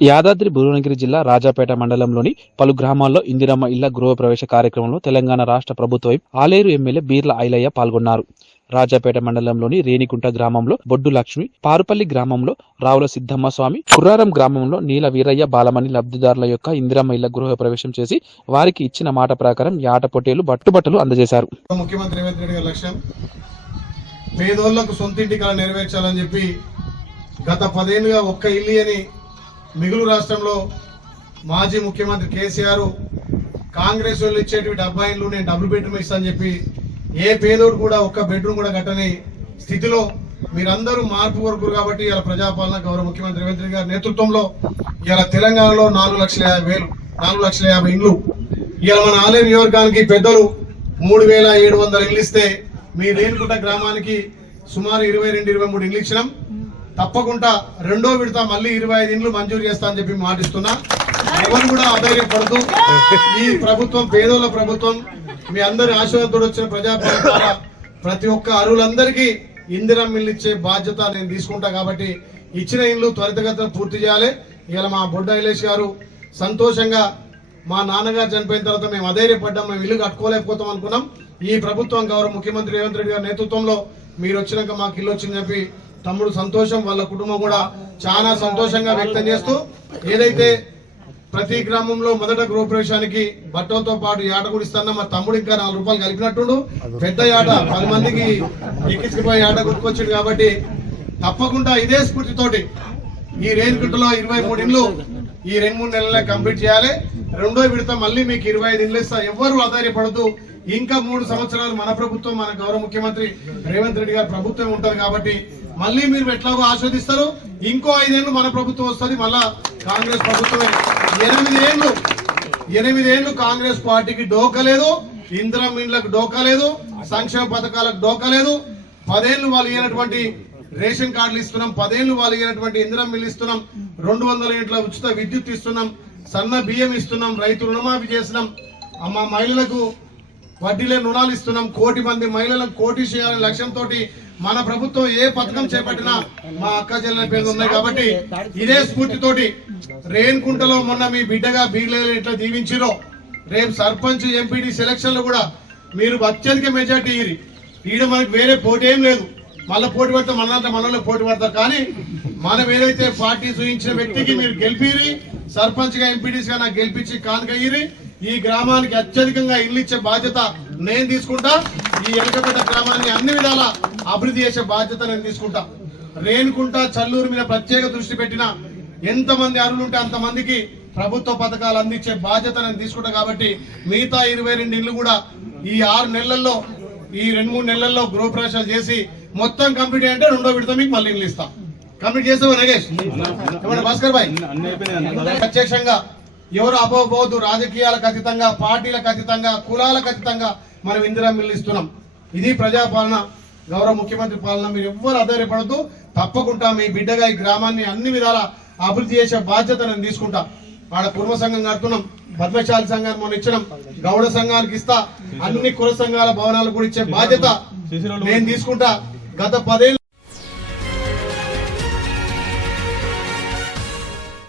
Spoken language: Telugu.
యాదాద్రి భువనగిరి జిల్లా రాజాపేట మండలంలోని పలు గ్రామాల్లో ఇందిరమ్మ ఇళ్ళ గృహప్రవేశ కార్యక్రమంలో తెలంగాణ రాష్ట్ర ప్రభుత్వం ఆలేరు ఎమ్మెల్యే బీర్ల ఐలయ్య పాల్గొన్నారు. రాజాపేట మండలంలోని రేణికుంట గ్రామంలో బొడ్డు లక్ష్మి పారుపల్లి గ్రామంలో రావుల సిద్ధమ్మ స్వామి కుర్రారం గ్రామంలో నీల వీరయ్య బాలమణి లబ్ధిదారుల యొక్క ఇందిరమ్మ ఇళ్ళ గృహప్రవేశం చేసి వారికి ఇచ్చిన మాట ప్రకారం యాట పొట్టేలు బట్టుబట్టలు అందజేశారు. ముఖ్యమంత్రి రేవంత్ రెడ్డి గారి లక్ష్యం పేదోళ్ళకు సొంత ఇంటి కళ నెరవేర్చాలని చెప్పి గత పదేళ్ళుగా ఒక్క ఇల్లు అని మిగులు రాష్ట్రంలో మాజీ ముఖ్యమంత్రి కేసీఆర్ కాంగ్రెస్ వాళ్ళు ఇచ్చేటివి డెబ్బై నేను డబుల్ బెడ్రూమ్ ఇస్తానని చెప్పి ఏ పేదోడు కూడా ఒక్క బెడ్రూమ్ కూడా కట్టని స్థితిలో మీరందరూ మార్పు వరకు కాబట్టి ఇలా ప్రజాపాలన గౌరవ ముఖ్యమంత్రి రేవంత్ రెడ్డి గారి నేతృత్వంలో ఇలా తెలంగాణలో నాలుగు లక్షల యాభై వేలు నాలుగు లక్షల యాభై ఇండ్లు. ఇలా మన ఆలయ నియోజకానికి పెద్దలు మూడు వేల ఏడు వందల ఇల్లు ఇస్తే మీ రేణుకుంట గ్రామానికి సుమారు ఇరవై రెండు ఇరవై మూడు ఇల్లు ఇచ్చినాం. తప్పకుండా రెండో విడత మళ్ళీ ఇరవై ఐదు ఇండ్లు మంజూరు చేస్తా అని చెప్పి మాటిస్తున్నా. ఎవరు కూడా అధైర్యపడుతూ ఈ ప్రభుత్వం పేదోళ్ళ ప్రభుత్వం మీ అందరి ఆశీర్వాదంతో వచ్చిన ప్రజాపాలన ప్రతి ఒక్క అరువులందరికీ ఇందిరం ఇల్లు ఇచ్చే బాధ్యత నేను తీసుకుంటా కాబట్టి ఇచ్చిన ఇల్లు త్వరితగతిన పూర్తి చేయాలి. ఇలా మా బొడ్డ ఐలేష్ గారు సంతోషంగా మా నాన్నగారు చనిపోయిన తర్వాత మేము అధైర్యపడ్డాం మేము ఇల్లు కట్టుకోలేకపోతాం అనుకున్నాం. ఈ ప్రభుత్వం గౌరవ ముఖ్యమంత్రి రేవంత్ రెడ్డి గారి నేతృత్వంలో మీరు వచ్చినాక మాకు ఇల్లు వచ్చిందని చెప్పి తమ్ముడు సంతోషం వాళ్ళ కుటుంబం కూడా చాలా సంతోషంగా వ్యక్తం చేస్తూ ఏదైతే ప్రతి గ్రామంలో మొదట గృహప్రవేశానికి బట్టలతో పాటు యాట కూడా ఇస్తాను మా తమ్ముడు ఇంకా నాలుగు రూపాయలు కలిపినట్టుండు. పెద్ద యాట పది మందికి ఎక్కించుకుపోయి యాట గుర్తుకొచ్చింది కాబట్టి తప్పకుండా ఇదే స్ఫూర్తితోటి ఈ రేణుగుంటలో ఇరవై మూడు ఇండ్లు ఈ రెండు మూడు నెలలే కంప్లీట్ చేయాలి. రెండో విడత మళ్ళీ మీకు ఇరవై ఐదు ఇండ్లు ఇస్తా. ఎవరు ఆధారపడదు ఇంకా మూడు సంవత్సరాలు మన ప్రభుత్వం మన గౌరవ ముఖ్యమంత్రి రేవంత్ రెడ్డి గారి ప్రభుత్వం ఉంటది కాబట్టి మళ్ళీ మీరు ఎట్లాగో ఆస్వాదిస్తారు ఇంకో ఐదేళ్ళు మన ప్రభుత్వం వస్తుంది మళ్ళా కాంగ్రెస్ ప్రభుత్వమే. ఎనిమిది ఏళ్ళు ఎనిమిదేళ్ళు కాంగ్రెస్ పార్టీకి డోకలేదు ఇందిరం ఇండ్లకు డోకలేదు సంక్షేమ పథకాలకు డోకలేదు పదేళ్ళు వాళ్ళు ఇవ్వనటువంటి రేషన్ కార్డులు ఇస్తున్నాం పదేళ్ళు వాళ్ళు ఇవ్వనటువంటి ఇందిరం మిల్లు ఇస్తున్నాం రెండు వందల ఇంట్ల ఉచిత విద్యుత్ ఇస్తున్నాం సన్న బియ్యం ఇస్తున్నాం రైతు రుణమాఫీ చేసినాం అమ్మ మహిళలకు వడ్డీ లేని రుణాలు ఇస్తున్నాం కోటి మంది మహిళలకు కోటి చేయాలనే లక్ష్యంతో మన ప్రభుత్వం ఏ పథకం చేపట్టినా మా అక్క చెల్లెల పేర్లు ఉన్నాయి కాబట్టి ఇదే స్ఫూర్తితోటి రేణుకుంటలో మొన్న మీ బిడ్డగా బీగ్లేలు ఎట్లా దీవించిరో రేపు సర్పంచ్ ఎంపీడీ సెలక్షన్లు కూడా మీరు అత్యధిక మెజార్టీ ఇరి ఈడ మనకి వేరే పోటీ ఏం లేదు. మళ్ళీ పోటీ పడితే మనంతా మనలో పోటీ పడతారు. కానీ మనం ఏదైతే పార్టీ చూపించిన వ్యక్తికి మీరు గెలిపిరి సర్పంచ్గా ఎంపీడీస్గా నాకు గెలిపించి కానుకయ్యిరి ఈ గ్రామానికి అత్యధికంగా ఇల్లు ఇచ్చే బాధ్యత నేను తీసుకుంటా. ఈ ఎలకపేట గ్రామాన్ని అన్ని విధాలా అభివృద్ధి చేసే బాధ్యత నేను తీసుకుంటా. రేణుకుంట చల్లూరు మీద ప్రత్యేక దృష్టి పెట్టిన ఎంతమంది అరువులు ఉంటే అంతమందికి ప్రభుత్వ పథకాలు అందించే బాధ్యత నేను తీసుకుంటా కాబట్టి మిగతా ఇరవై రెండు ఇల్లు కూడా ఈ ఆరు నెలల్లో ఈ రెండు మూడు నెలల్లో గృహప్రవేశాలు చేసి మొత్తం కంప్లీట్ అంటే రెండో విడత మీకు మళ్ళీ ఇల్లు ఇస్తా. కంప్లీట్ చేసావు నగేష్? భాస్కర్ భాయ్? ప్రత్యక్షంగా ఎవరు అపోబోదు రాజకీయాలకు అతీతంగా పార్టీలకు అతీతంగా కులాలకు అతీతంగా మనం ఇందిరా మిల్లు ఇస్తున్నాం. ఇది ప్రజాపాలన. గౌరవ ముఖ్యమంత్రి పాలన మీరు ఎవ్వరు ఆధారపడద్దు. తప్పకుండా మీ బిడ్డగా ఈ గ్రామాన్ని అన్ని విధాల అభివృద్ధి చేసే బాధ్యత నేను తీసుకుంటా. ఆడ కుర్మ సంఘం కడుతున్నాం. పద్మశాలి సంఘాన్ని మనం ఇచ్చినాం. గౌడ సంఘానికి ఇస్తా. అన్ని కుల సంఘాల భవనాలు కూడా ఇచ్చే బాధ్యత నేను తీసుకుంటా. గత పదేళ్ళు